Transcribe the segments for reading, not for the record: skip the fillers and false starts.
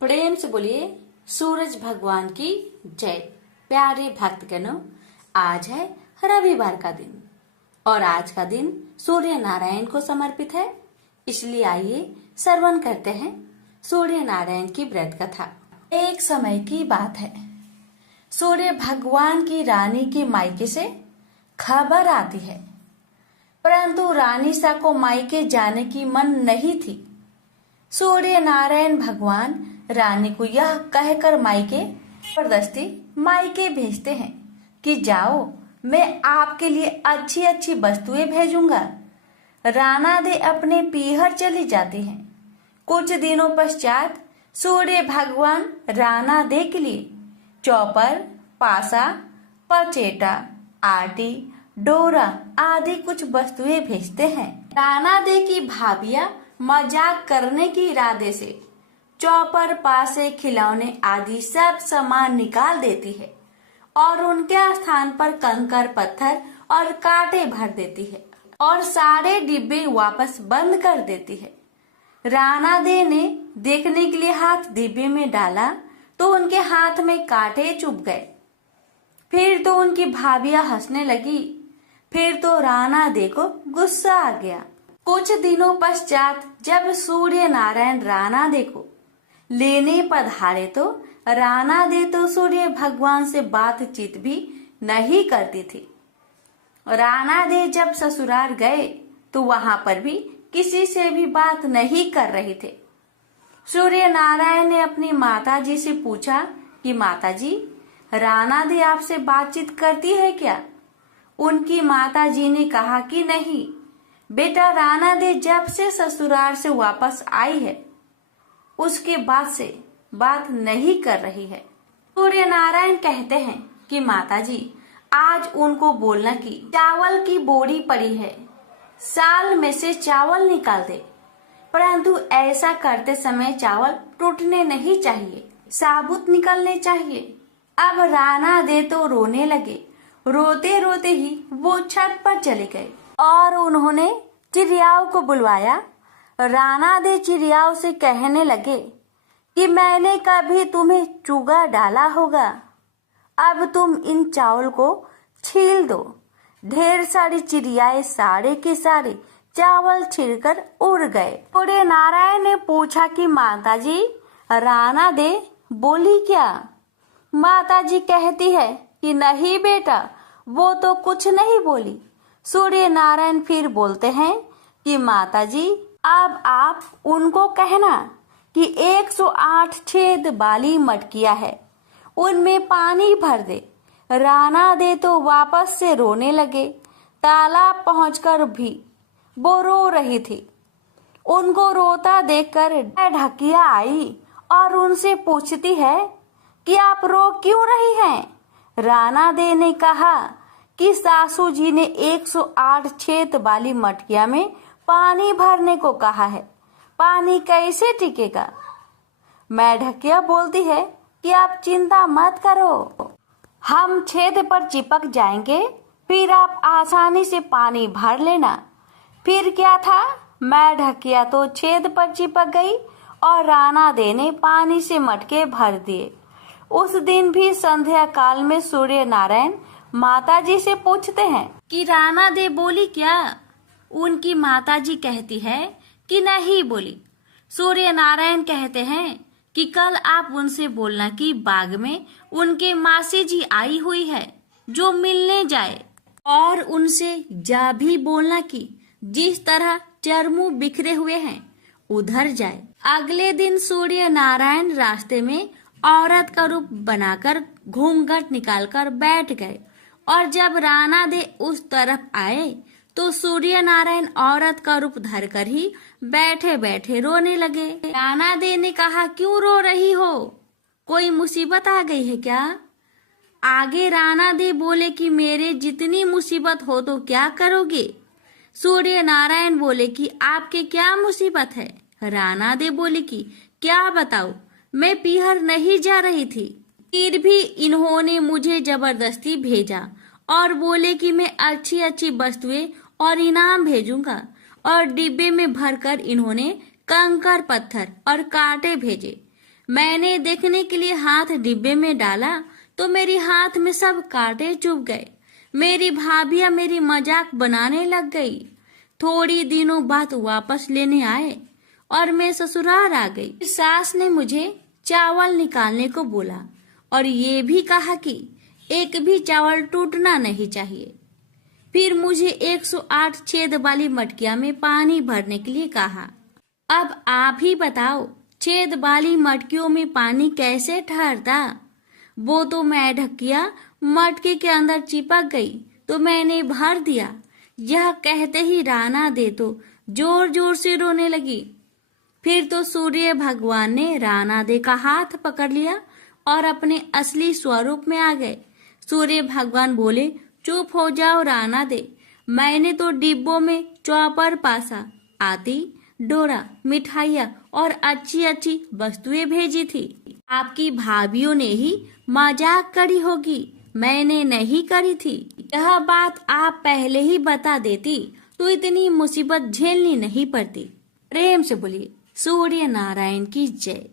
प्रेम से बोलिए सूरज भगवान की जय। प्यारे भक्तगणों, आज है रविवार का दिन और आज का दिन सूर्य नारायण को समर्पित है। इसलिए आइए श्रवण करते हैं सूर्य नारायण की व्रत कथा। एक समय की बात है, सूर्य भगवान की रानी के मायके से खबर आती है, परंतु रानी सा को मायके जाने की मन नहीं थी। सूर्य नारायण भगवान रानी को यह कहकर मायके जबरदस्ती मायके भेजते हैं कि जाओ, मैं आपके लिए अच्छी अच्छी वस्तुएं भेजूंगा। राना दे अपने पीहर चली जाती हैं। कुछ दिनों पश्चात सूर्य भगवान राना दे के लिए चौपर, पासा, पचेटा, आटी, डोरा आदि कुछ वस्तुएं भेजते हैं। राना दे की भाभियां मजाक करने की इरादे से चौपर, पासे, खिलौने आदि सब सामान निकाल देती है और उनके स्थान पर कंकर, पत्थर और कांटे भर देती है और सारे डिब्बे वापस बंद कर देती है। राना दे ने देखने के लिए हाथ डिब्बे में डाला तो उनके हाथ में कांटे चुभ गए। फिर तो उनकी भाभियां हंसने लगी। फिर तो राना दे को गुस्सा आ गया। कुछ दिनों पश्चात जब सूर्य नारायण राना दे को लेने पधारे तो राना दे तो सूर्य भगवान से बातचीत भी नहीं करती थी। राना दे जब ससुराल गए तो वहां पर भी किसी से भी बात नहीं कर रहे थे। सूर्य नारायण ने अपनी माताजी से पूछा कि माताजी, राना दे आपसे बातचीत करती है क्या? उनकी माताजी ने कहा कि नहीं बेटा, राना दे जब से ससुराल से वापस आई है उसके बाद से बात नहीं कर रही है। सूर्य नारायण कहते हैं कि माताजी, आज उनको बोलना कि चावल की बोरी पड़ी है, साल में से चावल निकाल दे, परंतु ऐसा करते समय चावल टूटने नहीं चाहिए, साबुत निकलने चाहिए। अब राना दे तो रोने लगे। रोते रोते ही वो छत पर चले गए और उन्होंने चिड़ियाओं को बुलवाया। राना दे चिड़ियाओं से कहने लगे कि मैंने कभी तुम्हें चूगा डाला होगा, अब तुम इन चावल को छील दो। ढेर सारी चिड़ियाएं सारे के सारे चावल छीलकर उड़ गए। सूर्य नारायण ने पूछा कि माताजी, राना दे बोली क्या? माताजी कहती है कि नहीं बेटा, वो तो कुछ नहीं बोली। सूर्य नारायण फिर बोलते हैं कि माताजी, अब आप उनको कहना कि 108 छेद वाली मटकियां है, उनमें पानी भर दे। राना दे तो वापस से रोने लगे। तालाब पहुंचकर भी वो रो रही थी। उनको रोता देखकर ढकिया आई और उनसे पूछती है कि आप रो क्यों रही हैं? राना दे ने कहा कि सासू जी ने 108 छेद वाली मटकिया में पानी भरने को कहा है, पानी कैसे टिकेगा? मेढकिया बोलती है कि आप चिंता मत करो, हम छेद पर चिपक जाएंगे, फिर आप आसानी से पानी भर लेना। फिर क्या था, मेढकिया तो छेद पर चिपक गई और राना दे ने पानी से मटके भर दिए। उस दिन भी संध्या काल में सूर्य नारायण माताजी से पूछते हैं कि राना दे बोली क्या? उनकी माताजी कहती है कि नहीं बोली। सूर्य नारायण कहते हैं कि कल आप उनसे बोलना कि बाग में उनके मासी जी आई हुई है जो मिलने जाए, और उनसे जा भी बोलना कि जिस तरह चरमू बिखरे हुए हैं उधर जाए। अगले दिन सूर्य नारायण रास्ते में औरत का रूप बनाकर घूंघट निकालकर बैठ गए और जब राना दे उस तरफ आए तो सूर्य नारायण औरत का रूप धरकर ही बैठे बैठे रोने लगे। राना दे ने कहा, क्यों रो रही हो? कोई मुसीबत आ गई है क्या? आगे राना दे बोले कि मेरे जितनी मुसीबत हो तो क्या करोगे? सूर्य नारायण बोले कि आपके क्या मुसीबत है? राना दे बोले कि क्या बताओ, मैं पीहर नहीं जा रही थी, फिर भी इन्होंने मुझे जबरदस्ती भेजा और बोले कि मैं अच्छी अच्छी वस्तुएं और इनाम भेजूंगा, और डिब्बे में भरकर इन्होंने कंकर, पत्थर और कांटे भेजे। मैंने देखने के लिए हाथ डिब्बे में डाला तो मेरी हाथ में सब कांटे चुभ गए। मेरी भाभियां मेरी मजाक बनाने लग गई। थोड़ी दिनों बाद वापस लेने आए और मैं ससुराल आ गई। सास ने मुझे चावल निकालने को बोला और ये भी कहा कि एक भी चावल टूटना नहीं चाहिए। फिर मुझे 108 छेद वाली मटकिया में पानी भरने के लिए कहा। अब आप ही बताओ, छेद वाली मटकियों में पानी कैसे ठहरता? वो तो मैं ढकिया मटके के अंदर चिपक गई तो मैंने भर दिया। यह कहते ही राना दे तो जोर जोर से रोने लगी। फिर तो सूर्य भगवान ने राना दे का हाथ पकड़ लिया और अपने असली स्वरूप में आ गए। सूर्य भगवान बोले, चुप हो जाओ राना दे, मैंने तो डिब्बों में चौपर पासा, आती डोरा, मिठाइयाँ और अच्छी अच्छी वस्तुएं भेजी थी। आपकी भाभीियों ने ही मजाक करी होगी, मैंने नहीं करी थी। यह बात आप पहले ही बता देती तो इतनी मुसीबत झेलनी नहीं पड़ती। प्रेम से बोलिए सूर्य नारायण की जय।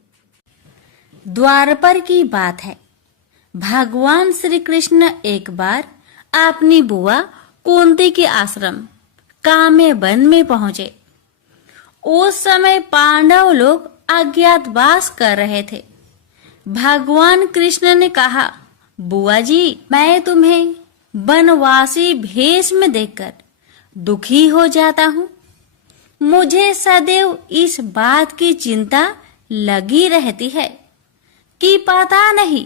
द्वारपर की बात है। भगवान श्री कृष्ण एक बार अपनी बुआ कुंती के आश्रम काम्य वन में पहुंचे। उस समय पांडव लोग अज्ञातवास कर रहे थे। भगवान कृष्ण ने कहा, बुआ जी, मैं तुम्हें वनवासी भेष में देखकर दुखी हो जाता हूँ। मुझे सदैव इस बात की चिंता लगी रहती है कि पता नहीं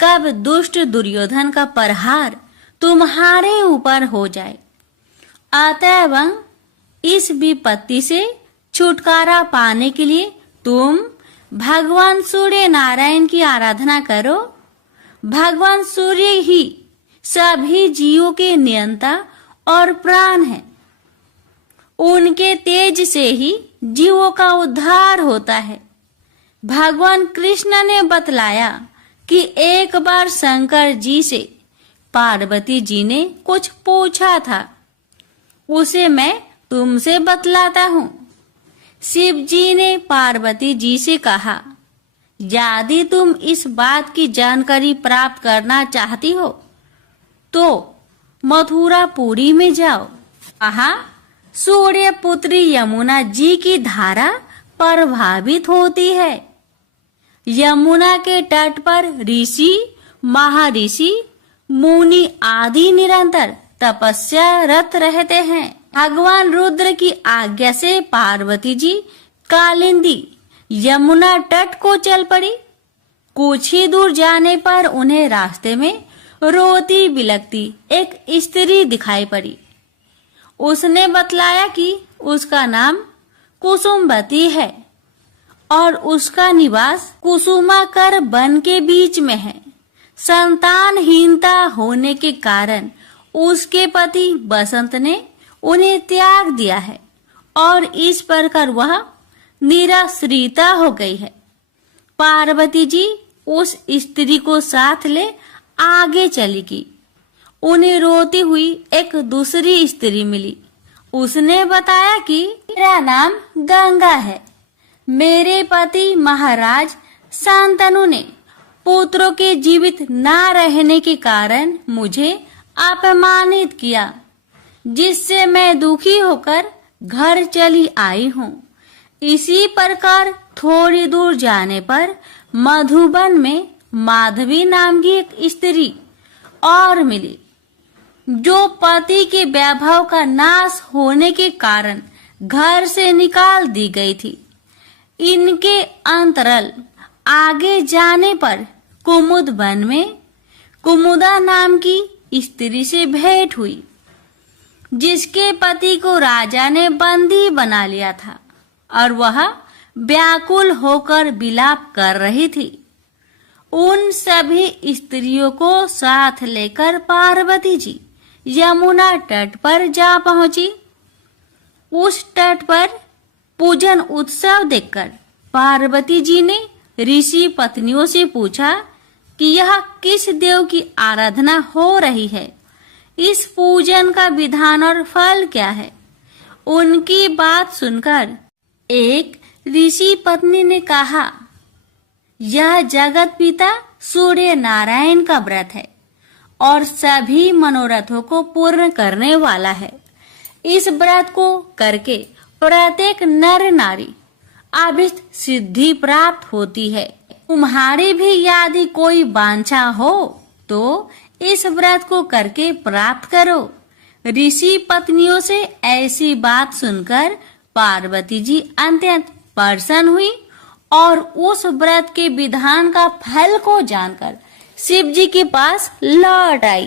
कब दुष्ट दुर्योधन का प्रहार तुम्हारे ऊपर हो जाए। अतएव इस विपत्ति से छुटकारा पाने के लिए तुम भगवान सूर्य नारायण की आराधना करो। भगवान सूर्य ही सभी जीवों के नियंता और प्राण हैं। उनके तेज से ही जीवों का उद्धार होता है। भगवान कृष्ण ने बतलाया कि एक बार शंकर जी से पार्वती जी ने कुछ पूछा था, उसे मैं तुमसे बतलाता हूँ। शिव जी ने पार्वती जी से कहा, यदि तुम इस बात की जानकारी प्राप्त करना चाहती हो तो मथुरापुरी में जाओ। कहा, सूर्य पुत्री यमुना जी की धारा प्रभावित होती है। यमुना के तट पर ऋषि, महर्षि, मुनि आदि निरंतर तपस्या रत रहते हैं। भगवान रुद्र की आज्ञा से पार्वती जी कालिंदी यमुना तट को चल पड़ी। कुछ ही दूर जाने पर उन्हें रास्ते में रोती बिलखती एक स्त्री दिखाई पड़ी। उसने बतलाया कि उसका नाम कुसुमवती है और उसका निवास कुसुमाकर वन के बीच में है। संतानहीनता होने के कारण उसके पति बसंत ने उन्हें त्याग दिया है और इस प्रकार वह निराश्रिता हो गई है। पार्वती जी उस स्त्री को साथ ले आगे चली गई। उन्हें रोती हुई एक दूसरी स्त्री मिली। उसने बताया कि मेरा नाम गंगा है। मेरे पति महाराज शांतनु ने पुत्रों के जीवित न रहने के कारण मुझे अपमानित किया, जिससे मैं दुखी होकर घर चली आई हूँ। इसी प्रकार थोड़ी दूर जाने पर मधुबन में माधवी नाम की एक स्त्री और मिली, जो पति के वैभव का नाश होने के कारण घर से निकाल दी गई थी। इनके अंतरल आगे जाने पर कुमुद वन में कुमुदा नाम की स्त्री से भेंट हुई, जिसके पति को राजा ने बंदी बना लिया था और वह व्याकुल होकर विलाप कर रही थी। उन सभी स्त्रियों को साथ लेकर पार्वती जी यमुना तट पर जा पहुंची। उस तट पर पूजन उत्सव देखकर पार्वती जी ने ऋषि पत्नियों से पूछा कि यह किस देव की आराधना हो रही है, इस पूजन का विधान और फल क्या है। उनकी बात सुनकर एक ऋषि पत्नी ने कहा यह जगत पिता सूर्य नारायण का व्रत है और सभी मनोरथों को पूर्ण करने वाला है। इस व्रत को करके प्रत्येक नर नारी अभीष्ट सिद्धि प्राप्त होती है। तुम्हारी भी यदि कोई वांछा हो तो इस व्रत को करके प्राप्त करो। ऋषि पत्नियों से ऐसी बात सुनकर पार्वती जी अत्यंत प्रसन्न हुई और उस व्रत के विधान का फल को जानकर शिव जी के पास लौट आई।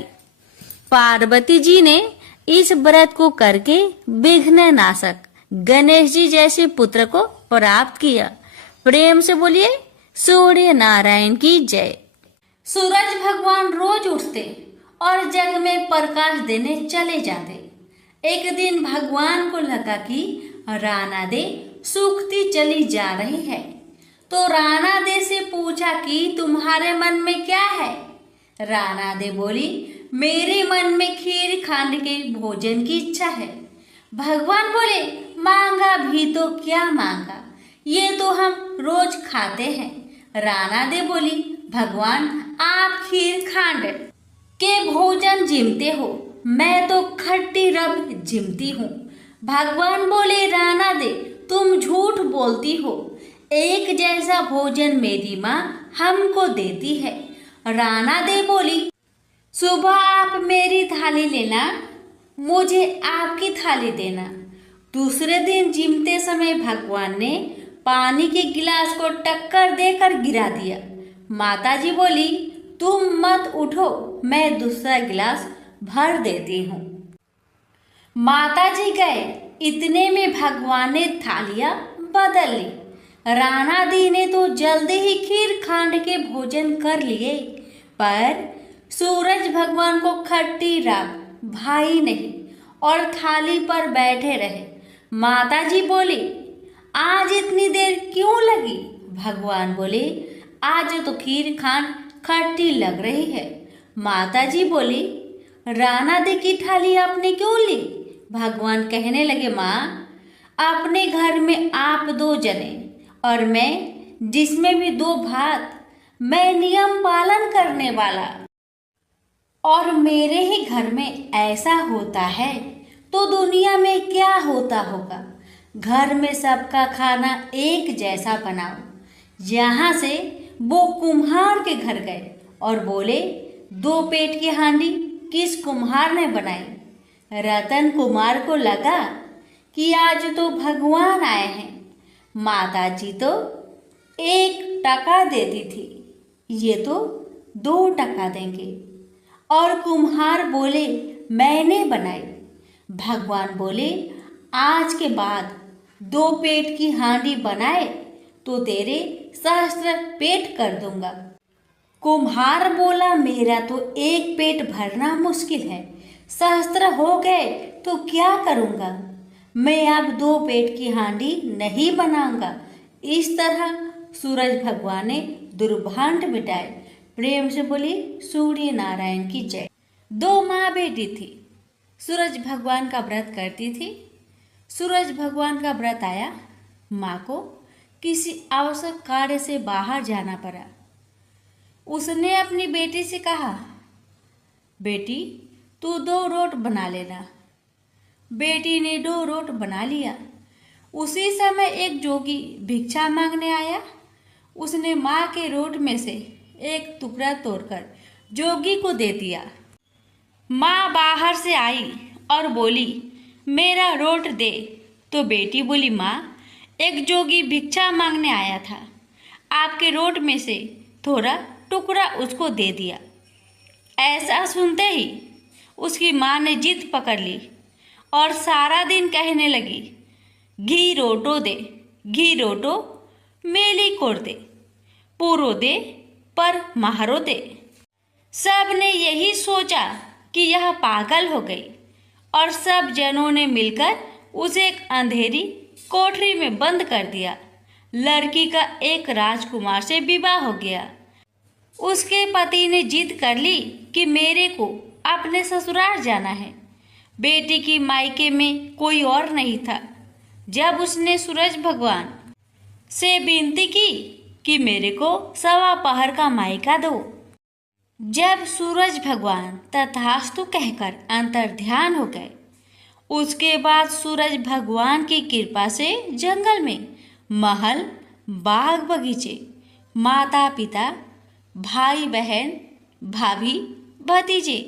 पार्वती जी ने इस व्रत को करके विघ्न नाशक गणेश जी जैसे पुत्र को प्राप्त किया। प्रेम से बोलिए सूर्य नारायण की जय। सूरज भगवान रोज उठते और जग में प्रकाश देने चले जाते। एक दिन भगवान को लगा कि राना दे सूखती चली जा रही है, तो राना दे से पूछा कि तुम्हारे मन में क्या है। राना दे बोली, मेरे मन में खीर खाने के भोजन की इच्छा है। भगवान बोले, मांगा भी तो क्या मांगा, ये तो हम रोज खाते हैं। राना दे बोली, भगवान आप खीर खांड के भोजन जिमते हो, मैं तो खट्टी रब जिमती हूँ। भगवान बोले, राना दे तुम झूठ बोलती हो, एक जैसा भोजन मेरी माँ हमको देती है। राना दे बोली, सुबह आप मेरी थाली लेना, मुझे आपकी थाली देना। दूसरे दिन जिमते समय भगवान ने पानी के गिलास को टक्कर देकर गिरा दिया। माताजी बोली, तुम मत उठो, मैं दूसरा गिलास भर देती हूँ। माताजी गए, इतने में भगवान ने थालियां बदल ली। राणा दी ने तो जल्दी ही खीर खांड के भोजन कर लिए, पर सूरज भगवान को खट्टी रात भाई नहीं और थाली पर बैठे रहे। माताजी बोली, आज इतनी देर क्यों लगी? भगवान बोले, आज तो खीर खांड खट्टी लग रही है। माताजी बोली, राणा दी की थाली आपने क्यों ली? भगवान कहने लगे, माँ अपने घर में आप 2 जने और मैं जिसमें भी 2 भात, मैं नियम पालन करने वाला और मेरे ही घर में ऐसा होता है तो दुनिया में क्या होता होगा। घर में सबका खाना एक जैसा बनाओ। यहाँ से वो कुम्हार के घर गए और बोले, 2 पेट की हांडी किस कुम्हार ने बनाई? रतन कुमार को लगा कि आज तो भगवान आए हैं। माताजी तो 1 टका देती थी, ये तो 2 टका देंगे। और कुम्हार बोले, मैंने बनाई। भगवान बोले, आज के बाद 2 पेट की हांडी बनाए तो तेरे सहस्त्र पेट कर दूंगा। कुम्हार बोला, मेरा तो 1 पेट भरना मुश्किल है, सहस्त्र हो गए तो क्या करूंगा? मैं अब 2 पेट की हांडी नहीं बनाऊंगा। इस तरह सूरज भगवान ने दुर्भांत मिटाए। प्रेम से बोली सूर्य नारायण की जय। 2 माँ बेटी थी, सूरज भगवान का व्रत करती थी। सूरज भगवान का व्रत आया, माँ को किसी आवश्यक कार्य से बाहर जाना पड़ा। उसने अपनी बेटी से कहा, बेटी तू 2 रोट बना लेना। बेटी ने 2 रोट बना लिया। उसी समय एक जोगी भिक्षा मांगने आया। उसने माँ के रोट में से एक टुकड़ा तोड़कर जोगी को दे दिया। माँ बाहर से आई और बोली, मेरा रोट दे। तो बेटी बोली, माँ एक जोगी भिक्षा मांगने आया था, आपके रोट में से थोड़ा टुकड़ा उसको दे दिया। ऐसा सुनते ही उसकी माँ ने जिद पकड़ ली और सारा दिन कहने लगी, घी रोटो दे, घी रोटो मेली कोर दे, पूरो दे पर महारो दे। सब ने यही सोचा कि यह पागल हो गई और सब जनों ने मिलकर उसे एक अंधेरी कोठरी में बंद कर दिया। लड़की का एक राजकुमार से विवाह हो गया। उसके पति ने जिद कर ली कि मेरे को अपने ससुराल जाना है। बेटी की मायके में कोई और नहीं था। जब उसने सूरज भगवान से विनती की कि मेरे को 1.25 पहर का मायका दो। जब सूरज भगवान तथास्तु कहकर अंतर्ध्यान हो गए, उसके बाद सूरज भगवान की कृपा से जंगल में महल, बाग बगीचे, माता पिता, भाई बहन, भाभी, भतीजे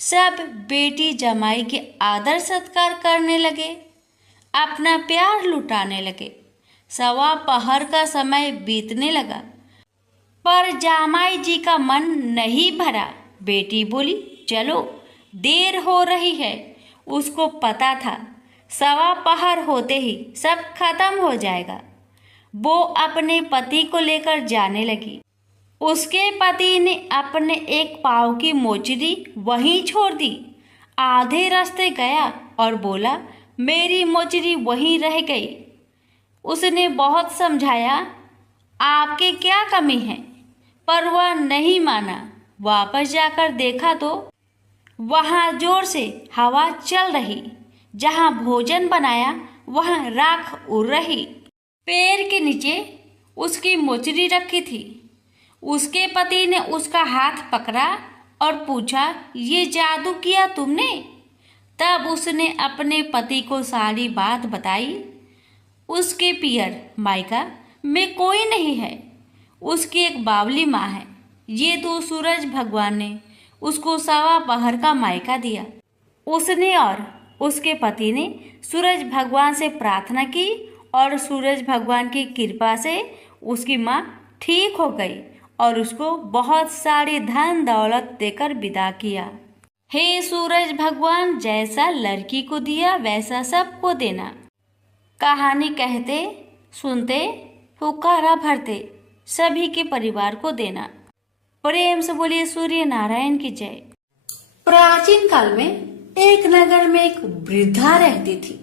सब बेटी जमाई के आदर सत्कार करने लगे, अपना प्यार लुटाने लगे। 1.25 पहर का समय बीतने लगा, पर जामाई जी का मन नहीं भरा। बेटी बोली, चलो देर हो रही है। उसको पता था 1.25 पहर होते ही सब खत्म हो जाएगा। वो अपने पति को लेकर जाने लगी। उसके पति ने अपने एक पाँव की मोचरी वहीं छोड़ दी। आधे रास्ते गया और बोला, मेरी मोचरी वहीं रह गई। उसने बहुत समझाया, आपके क्या कमी है, पर वह नहीं माना। वापस जाकर देखा तो वहाँ जोर से हवा चल रही। जहाँ भोजन बनाया वहाँ राख उड़ रही। पेड़ के नीचे उसकी मोचरी रखी थी। उसके पति ने उसका हाथ पकड़ा और पूछा, ये जादू किया तुमने? तब उसने अपने पति को सारी बात बताई। उसके पियर मायका में कोई नहीं है, उसकी एक बावली माँ है। ये तो सूरज भगवान ने उसको 1.25 पहर का मायका दिया। उसने और उसके पति ने सूरज भगवान से प्रार्थना की और सूरज भगवान की कृपा से उसकी माँ ठीक हो गई और उसको बहुत सारी धन दौलत देकर विदा किया। हे सूरज भगवान, जैसा लड़की को दिया वैसा सबको देना। कहानी कहते सुनते पुकारा भरते सभी के परिवार को देना। प्रेम से बोलिए सूर्य नारायण की जय। प्राचीन काल में एक नगर में एक वृद्धा रहती थी।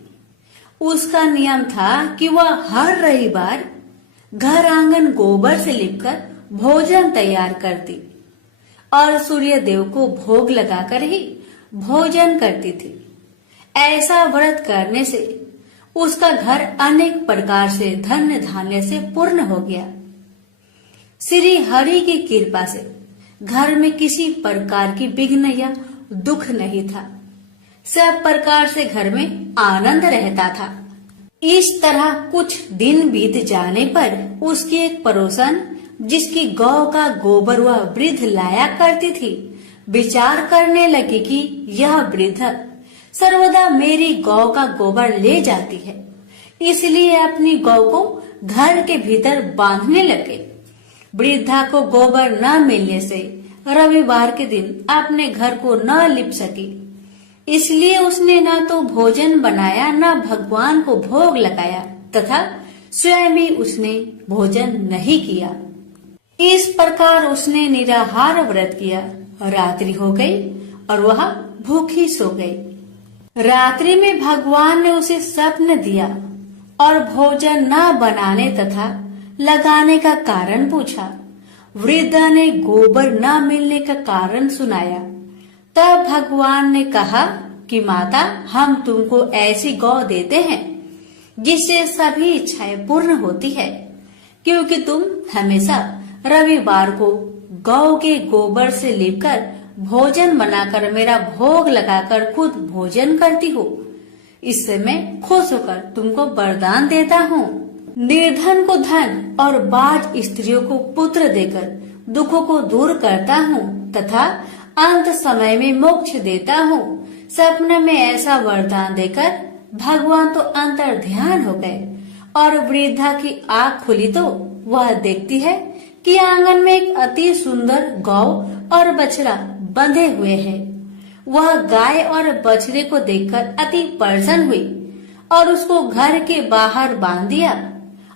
उसका नियम था कि वह हर रविवार घर आंगन गोबर से लिपकर भोजन तैयार करती और सूर्य देव को भोग लगाकर ही भोजन करती थी। ऐसा व्रत करने से उसका घर अनेक प्रकार से धन्य धान्य से पूर्ण हो गया। श्री हरि की कृपा से घर में किसी प्रकार की विघ्न या दुख नहीं था। सब प्रकार से घर में आनंद रहता था। इस तरह कुछ दिन बीत जाने पर उसकी एक पड़ोसन, जिसकी गौ का गोबर वह वृद्ध लाया करती थी, विचार करने लगी कि यह वृद्ध सर्वदा मेरी गौ का गोबर ले जाती है, इसलिए अपनी गौ को घर के भीतर बांधने लगे। वृद्धा को गोबर न मिलने से रविवार के दिन अपने घर को न लिप सकी, इसलिए उसने न तो भोजन बनाया न भगवान को भोग लगाया तथा स्वयं भी उसने भोजन नहीं किया। इस प्रकार उसने निराहार व्रत किया। रात्रि हो गई और वह भूखी सो गई। रात्रि में भगवान ने उसे स्वप्न दिया और भोजन न बनाने तथा लगाने का कारण पूछा। वृद्धा ने गोबर न मिलने का कारण सुनाया। तब भगवान ने कहा कि माता, हम तुमको ऐसी गौ देते हैं जिससे सभी इच्छाएं पूर्ण होती है, क्योंकि तुम हमेशा रविवार को गौ के गोबर से लिपकर भोजन बनाकर मेरा भोग लगाकर खुद भोजन करती हो। इससे मैं खुश होकर तुमको वरदान देता हूँ। निर्धन को धन और बाज स्त्रियों को पुत्र देकर दुखों को दूर करता हूँ तथा अंत समय में मोक्ष देता हूँ। सपने में ऐसा वरदान देकर भगवान तो अंतर्ध्यान हो गए और वृद्धा की आँख खुली तो वह देखती है कि आंगन में एक अति सुंदर गौ और बछड़ा बंधे हुए हैं। वह गाय और बछड़े को देखकर अति प्रसन्न हुई और उसको घर के बाहर बांध दिया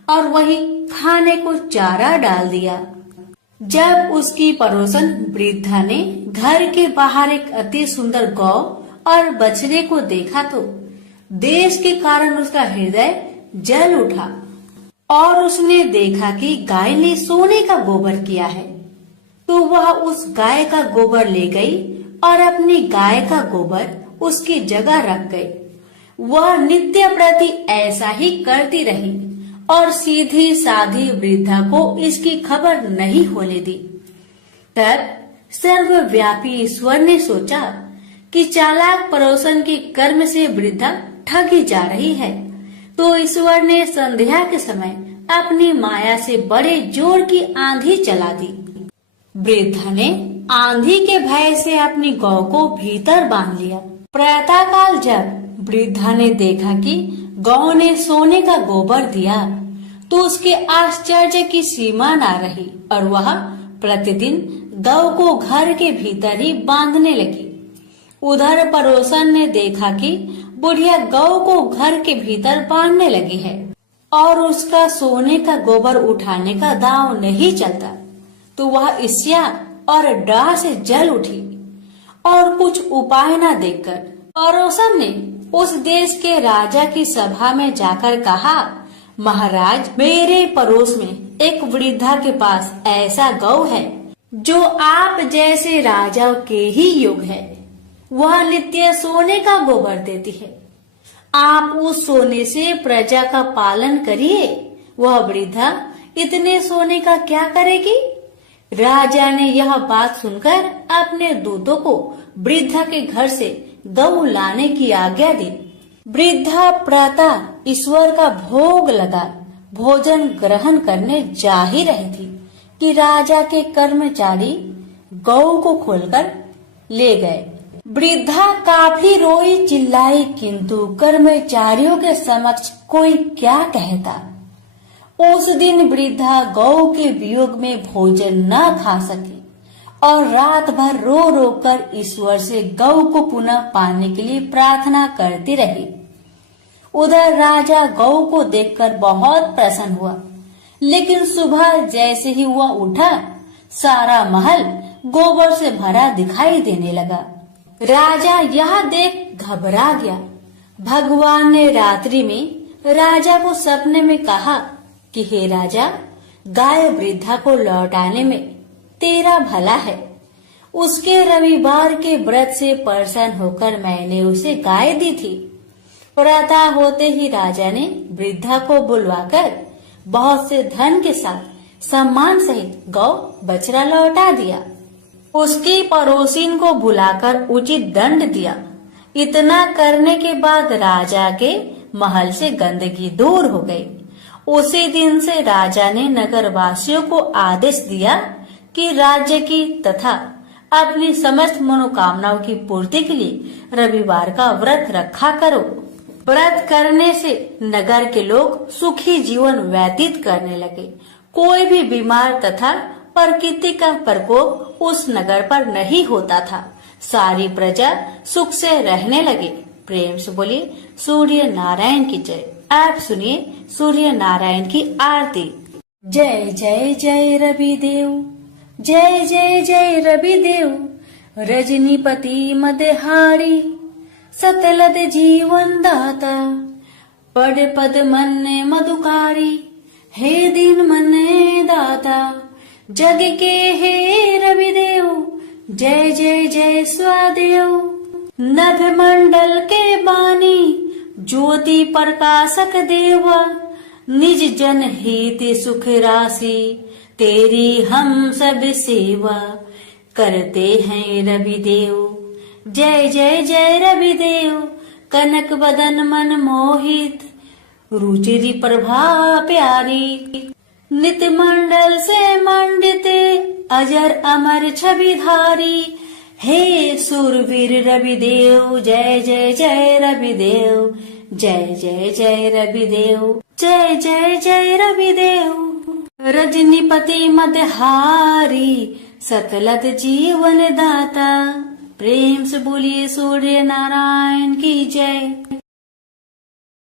और वही खाने को चारा डाल दिया। जब उसकी पड़ोसन वृद्धा ने घर के बाहर एक अति सुंदर गौ और बछड़े को देखा तो देश के कारण उसका हृदय जल उठा और उसने देखा कि गाय ने सोने का गोबर किया है, तो वह उस गाय का गोबर ले गई और अपनी गाय का गोबर उसकी जगह रख गई। वह नित्य प्रति ऐसा ही करती रही और सीधी साधी वृद्धा को इसकी खबर नहीं होने दी। तब सर्वव्यापी ईश्वर ने सोचा कि चालाक पड़ोसन के कर्म से वृद्धा ठगी जा रही है, तो ईश्वर ने संध्या के समय अपनी माया से बड़े जोर की आंधी चला दी। वृद्धा ने आंधी के भय से अपनी गौ को भीतर बांध लिया। प्रातःकाल जब वृद्धा ने देखा कि गौ ने सोने का गोबर दिया, तो उसके आश्चर्य की सीमा न रही और वह प्रतिदिन गौ को घर के भीतर ही बांधने लगी। उधर पड़ोसन ने देखा कि बुढ़िया गौ को घर के भीतर बांधने लगी है और उसका सोने का गोबर उठाने का दांव नहीं चलता, तो वह ईर्ष्या और डर से जल उठी और कुछ उपाय न देखकर पड़ोसन ने उस देश के राजा की सभा में जाकर कहा, महाराज, मेरे पड़ोस में एक वृद्धा के पास ऐसा गौ है जो आप जैसे राजा के ही योग है। वह नित्य सोने का गोबर देती है। आप उस सोने से प्रजा का पालन करिए। वह वृद्धा इतने सोने का क्या करेगी? राजा ने यह बात सुनकर अपने दूतों को वृद्धा के घर से गौ लाने की आज्ञा दी। वृद्धा प्रातः ईश्वर का भोग लगा भोजन ग्रहण करने जा ही रही थी कि राजा के कर्मचारी गौ को खोलकर ले गए। वृद्धा काफी रोई चिल्लाई, किंतु कर्मचारियों के समक्ष कोई क्या कहता। उस दिन वृद्धा गौ के वियोग में भोजन न खा सकी और रात भर रो रो कर ईश्वर से गौ को पुनः पाने के लिए प्रार्थना करती रही। उधर राजा गौ को देखकर बहुत प्रसन्न हुआ, लेकिन सुबह जैसे ही वह उठा, सारा महल गोबर से भरा दिखाई देने लगा। राजा यह देख घबरा गया। भगवान ने रात्रि में राजा को सपने में कहा कि हे राजा, गाय वृद्धा को लौटाने में तेरा भला है। उसके रविवार के व्रत से प्रसन्न होकर मैंने उसे गाय दी थी। प्रातः होते ही राजा ने वृद्धा को बुलवाकर बहुत से धन के साथ सम्मान सहित गौ बछड़ा लौटा दिया। उसकी पड़ोसिन को बुलाकर उचित दंड दिया। इतना करने के बाद राजा के महल से गंदगी दूर हो गई। उसी दिन से राजा ने नगरवासियों को आदेश दिया कि राज्य की तथा अपनी समस्त मनोकामनाओं की पूर्ति के लिए रविवार का व्रत रखा करो। व्रत करने से नगर के लोग सुखी जीवन व्यतीत करने लगे। कोई भी बीमार तथा प्रकृति का प्रकोप उस नगर पर नहीं होता था। सारी प्रजा सुख से रहने लगी। प्रेम से बोलिए सूर्य नारायण की जय। आप सुनिए सूर्य नारायण की आरती। जय जय जय रवि देव, जय जय जय रवि देव, रजनीपति मदहारी, सतलद जीवन दाता, पद पद मन मधुकारी, हे दीन मन दाता, जग के हे रवि देव, जय जय जय स्वादेव। नभ मंडल के बानी, ज्योति प्रकाशक देवा, निज जन हित सुख राशि, तेरी हम सब सेवा करते हैं रवि देव। जय जय जय रवि देव, कनक बदन मन मोहित, रुचिरी प्रभा प्यारी, नित मंडल से मंडित, अजर अमर छवि धारी, हे सुरवीर रवि देव, जय जय जय रवि देव, जय जय जय रवि देव, जय जय जय रवि देव। रजनीपति मदहारी, सतलत जीवन दाता, प्रेम से बोलिए सूर्य नारायण की जय।